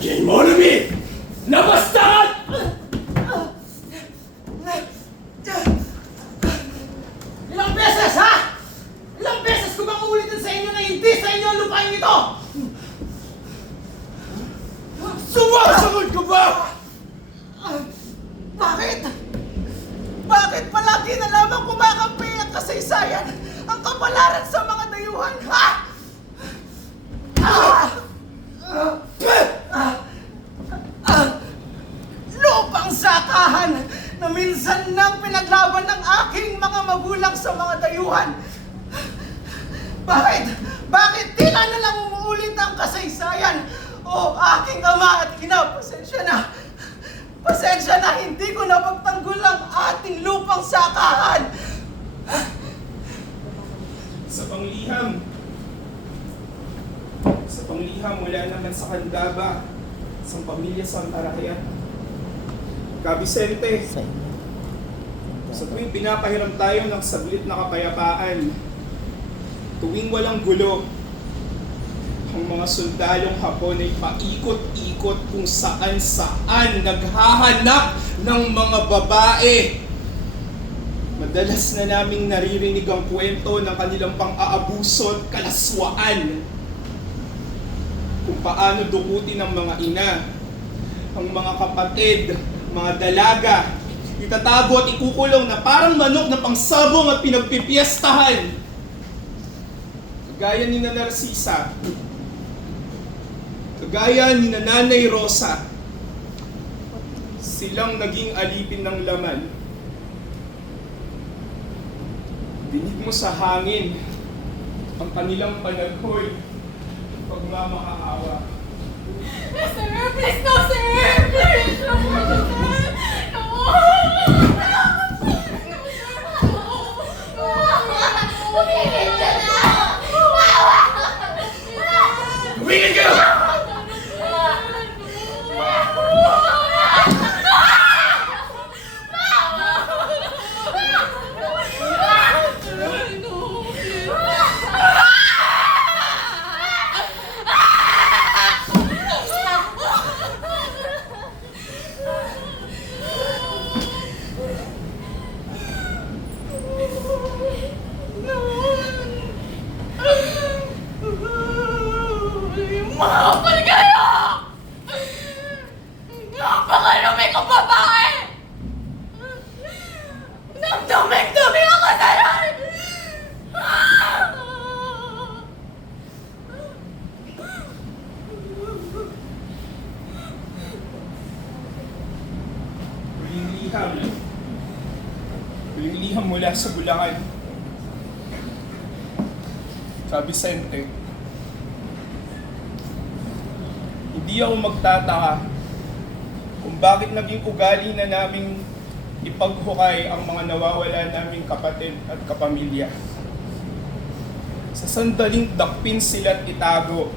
Okay, Monomi! Labas Ilang beses, ha? Ilang beses ko bang uulitin sa inyo na hindi sa inyo ang lupain ito? Sumasagot ka ba? Bakit? Bakit palagi na lamang kumakampi ang kasaysayan, ang kapalaran sa mga dayuhan, ha? Lupang sakahan na minsan nang pinaglaban ng aking mga magulang sa mga dayuhan. Bakit? Bakit tila na lang umuulit ang kasaysayan? O aking ama at ina, pasensya na. Pasensya na, hindi ko napagtanggol ang ating lupang sakahan. Sa pangliham, wala naman sa Candaba, sa pamilya Santaraya. Kabisente, sa tuwing pinapahiram tayo ng saglit na kapayapaan, tuwing walang gulo, ang mga sundalong Hapon ay paikot-ikot kung saan-saan naghahanap ng mga babae. Madalas na naming naririnig ang kwento ng kanilang pang-aabuso at kalaswaan. Kung paano dukutin ng mga ina, ang mga kapatid, mga dalaga, itatago at ikukulong na parang manok na pangsabong at pinagpipiestahan. Kagaya ni na Narcisa, kagaya ni Nanay Rosa, silang naging alipin ng laman. Dinig mo sa hangin ang kanilang panaghoy at pagmamakaawa. Sir, please no, sir! Please, no, sir! Tumigil ka na! Tumigil ka! Mga kapal kayo! Napakalumi kong babae! Nagdamig-dami ako sa rin! Huling liham mula sa Bulacan. Sa Vicente. Hindi ako magtataka kung bakit naging ugali na naming ipaghukay ang mga nawawala naming kapatid at kapamilya. Sa sandaling dakpin sila't itago,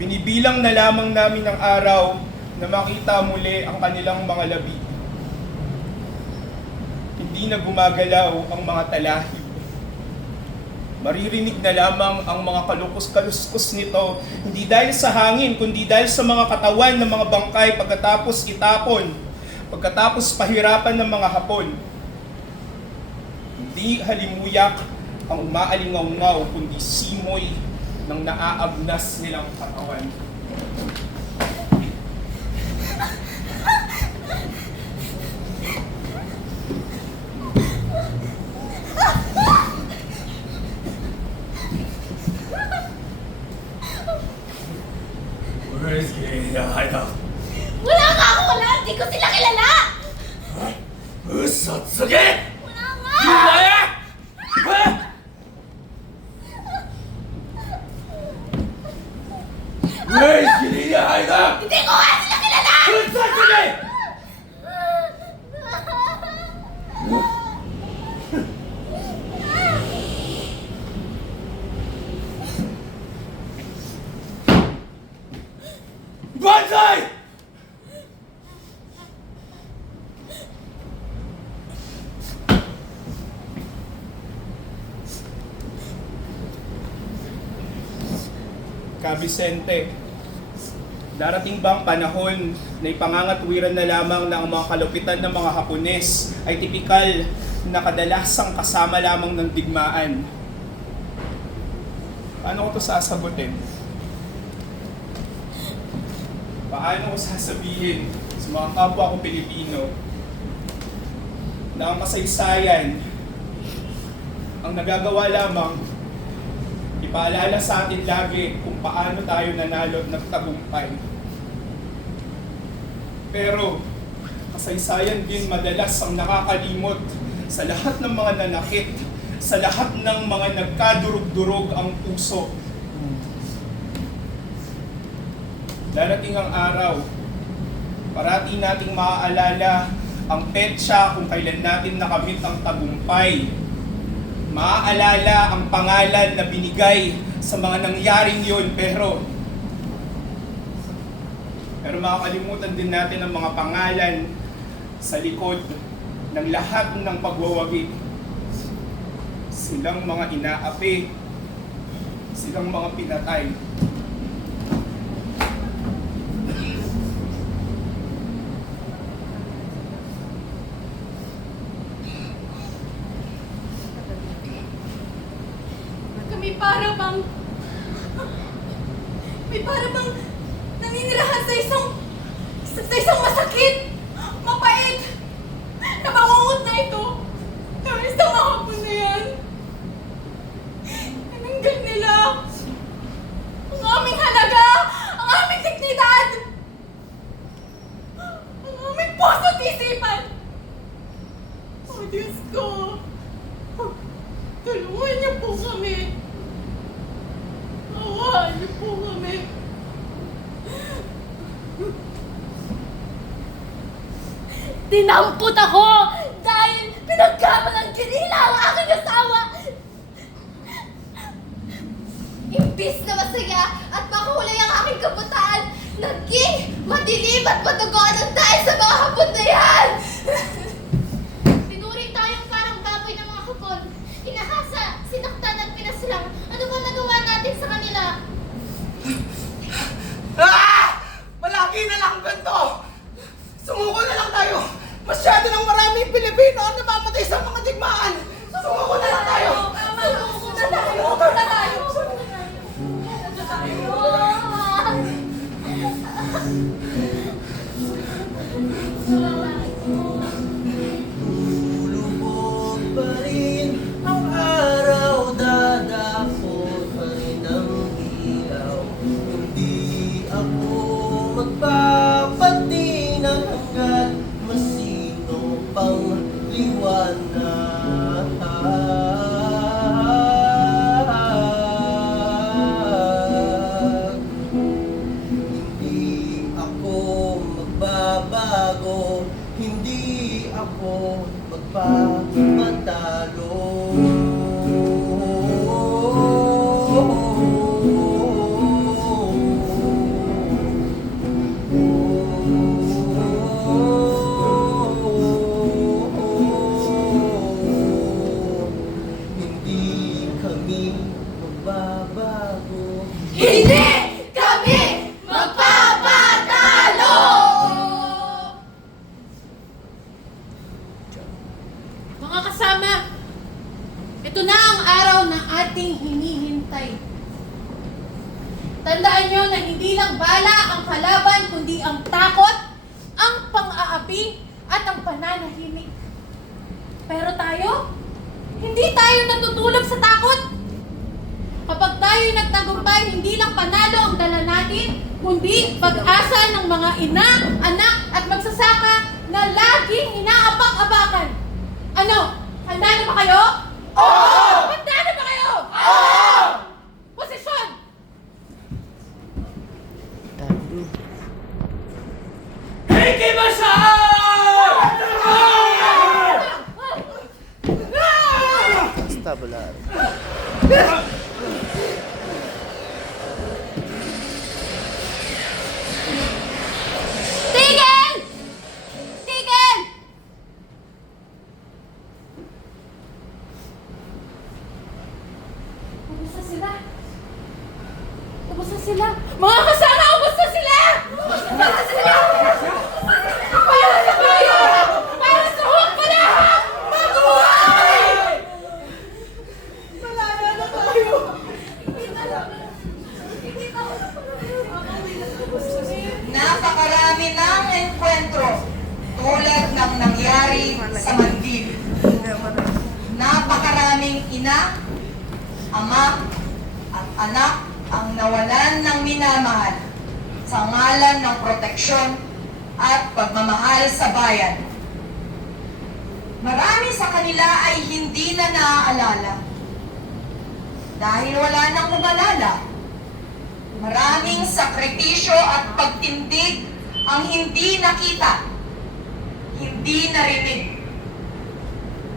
binibilang na lamang namin ang araw na makita muli ang kanilang mga labi. Hindi na gumagalaw ang mga talahib. Maririnig na lamang ang mga kaluskos nito, hindi dahil sa hangin, kundi dahil sa mga katawan ng mga bangkay pagkatapos itapon, pagkatapos pahirapan ng mga Hapon. Hindi halimuyak ang umaalingaw-ngaw, kundi simoy ng naaagnas nilang katawan. Where is the hideout? Wala nga ako! Wala! Hindi ko sila kilala! Usatsuge! Wala nga! Yuwaya! Where is the hideout? Hindi ko nga sila kilala! Usatsuge! Banzai! Kabisente, Darating ba ang panahon na ipangangatwiran na lamang na ang mga kalupitan ng mga Hapones ay tipikal na kadalasang kasama lamang ng digmaan? Paano ko ito sasagutin? Paano ko sasabihin sa mga kapwa ko Pilipino na ang kasaysayan ang nagagawa lamang ipaalala sa atin lagi kung paano tayo nanalo at nagtagumpay. Pero kasaysayan din madalas ang nakakalimot sa lahat ng mga nanakit, sa lahat ng mga nagkadurog-durog ang puso. Darating ang araw, parati nating maaalala ang petsa kung kailan natin nakamit ang tagumpay. Maaalala ang pangalan na binigay sa mga nangyaring yun, pero makakalimutan din natin ang mga pangalan sa likod ng lahat ng pagwawagi. Silang mga inaapi, silang mga pinatay. May para bang naninirahan sa isang masakit, mapait, na bangungot na ito. Dahil sa mga hapon na yan, tinanggal nila ang aming halaga, ang aming dignidad, ang aming puso at isipan. Oh Diyos ko, tulungan niyo po kami. Awaan niyo po kami. Dinampot ako dahil pinagkamalang kinila ang aking asawa. Imbis na masaya at makulay ang aking kabutaan, naging madilim at matugon ang dahil sa mga hapon na yan. Tinuring tayong parang baboy ng mga hapon. Inahasa, sinaktan at pinasilang. Ano ba nagawa natin sa kanila? Malaki na lang ganito! Sumuko na lang tayo! Masyado ng maraming Pilipino ang namamatay sa mga digmaan! Sumuko na lang tayo! Sumuko na tayo! Sumuko na tayo! Sumuko na tayo! Lubog pa rin ang araw, dadakot pa rin ang ilaw. Hindi ako magpapatinag hanggat masino pang liwanag. Hindi ako magbabago, hindi ako magpapatalo. Hindi kami magbabago. Hindi kami magpapatalo! Mga kasama, ito na ang araw na ating hinihintay. Tandaan nyo na hindi lang bala ang kalaban, kundi ang takot, ang pang-aapi, at ang pananahimik. Pero tayo, hindi tayo natutulog sa takot. Kapag tayo'y nagtagumpay, hindi lang panalo ang dala natin, kundi pag-asa ng mga ina, anak, at magsasaka na laging inaapak-abakan. Ano? Handa na ba kayo? Oo! Handa na ba kayo? Oo! Posisyon! Tabular. Tigil! Tigil! Ubus na sila. Ubus na sila. Mga kasama, ubus na sila! Napakarami ng enkwentro tulad ng nangyari sa Mandil. Napakaraming ina, ama, at anak ang nawalan ng minamahal sa ngalan ng proteksyon at pagmamahal sa bayan. Marami sa kanila ay hindi na naaalala dahil wala nang umalala. Maraming sakripisyo at pagtindig ang hindi nakita, hindi narinig.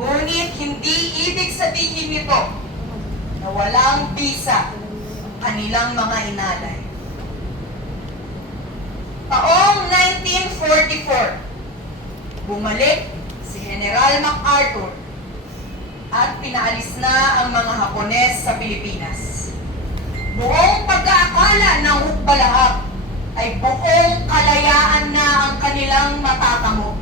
Ngunit hindi ibig sabihin nito na walang bisa ang kanilang mga inalay. Taong 1944, bumalik si General MacArthur at pinaalis na ang mga Hapones sa Pilipinas. Buong pagkaakala ng hukbalahap ay buong kalayaan na ang kanilang matatamo.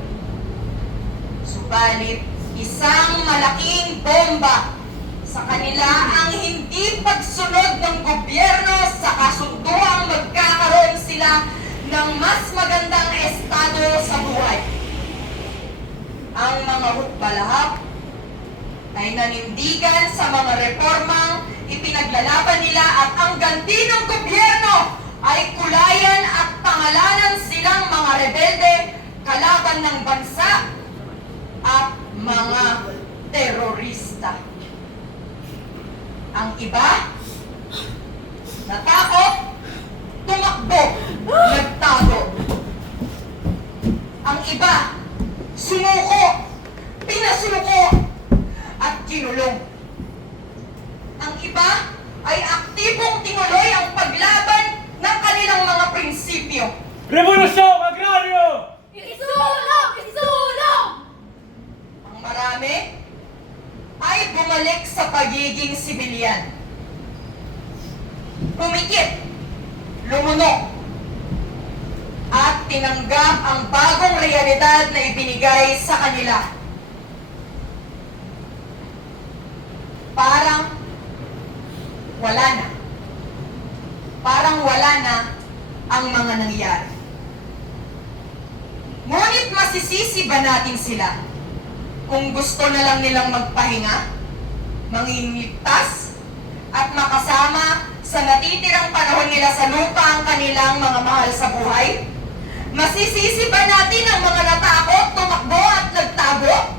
Subalit, isang malaking bomba sa kanila ang hindi pagsunod ng gobyerno sa kasunduang magkakaroon sila ng mas magandang estado sa buhay. Ang mga hukbalahap ay nanindigan sa mga reformang ipinaglalaban nila at ang ganti ng gobyerno ay kulayan at pangalanan silang mga rebelde kalaban ng bansa at mga terorista. Ang iba, natakot, tumakbo, nagtago. Ang iba, sumuko, pinasuko, at kinulong. Ang iba ay aktibong tinuloy ang paglaban ng kanilang mga prinsipyo. Revolusyong Agraryo! Isulong! Isulong! Ang marami ay bumalik sa pagiging sibilyan. Pumikit, lumunok, at tinanggap ang bagong realidad na ibinigay sa kanila. Parang wala na. Parang wala na ang mga nangyari. Ngunit masisisi ba natin sila kung gusto na lang nilang magpahinga, manginligtas, at makasama sa natitirang panahon nila sa lupa ang kanilang mga mahal sa buhay? Masisisi ba natin ang mga natakot, tumakbo at nagtago?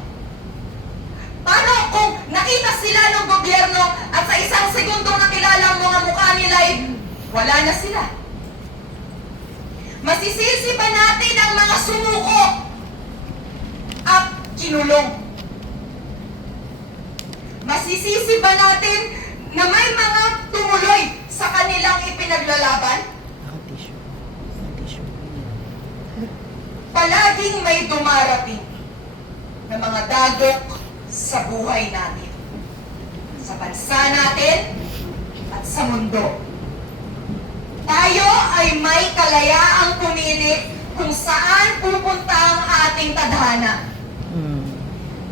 Paano kung nakita sila ng gobyerno at sa isang segundo nakilala ang mga mukha nila ay wala na sila? Masisisi ba natin ang mga sumuko at kinulong? Masisisi ba natin na may mga tumuloy sa kanilang ipinaglalaban? Palaging may dumarating na mga dagok sa buhay natin, sa bansa natin, at sa mundo. Tayo ay may kalayaang pumili kung saan pupunta ang ating tadhana.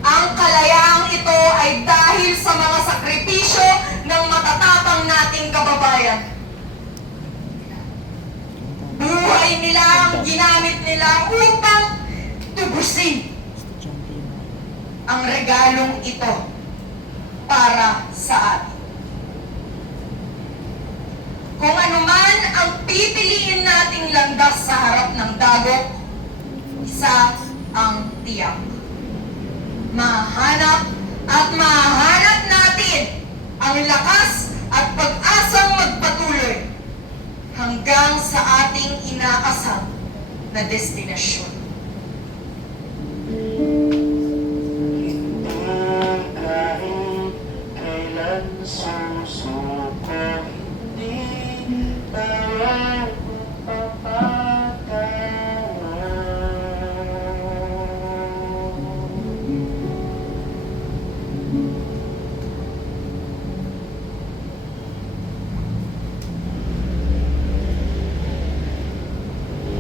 Ang kalayaang ito ay dahil sa mga sakripisyo ng matatapang nating kababayan. Buhay nila ang ginamit nila upang tubusin ang regalong ito para sa atin. Kung anuman ang pipiliin nating landas sa harap ng dagok, isa ang tiyak. Mahanap at mahanap natin ang lakas at pag-asang magpatuloy hanggang sa ating inaasam na destinasyon.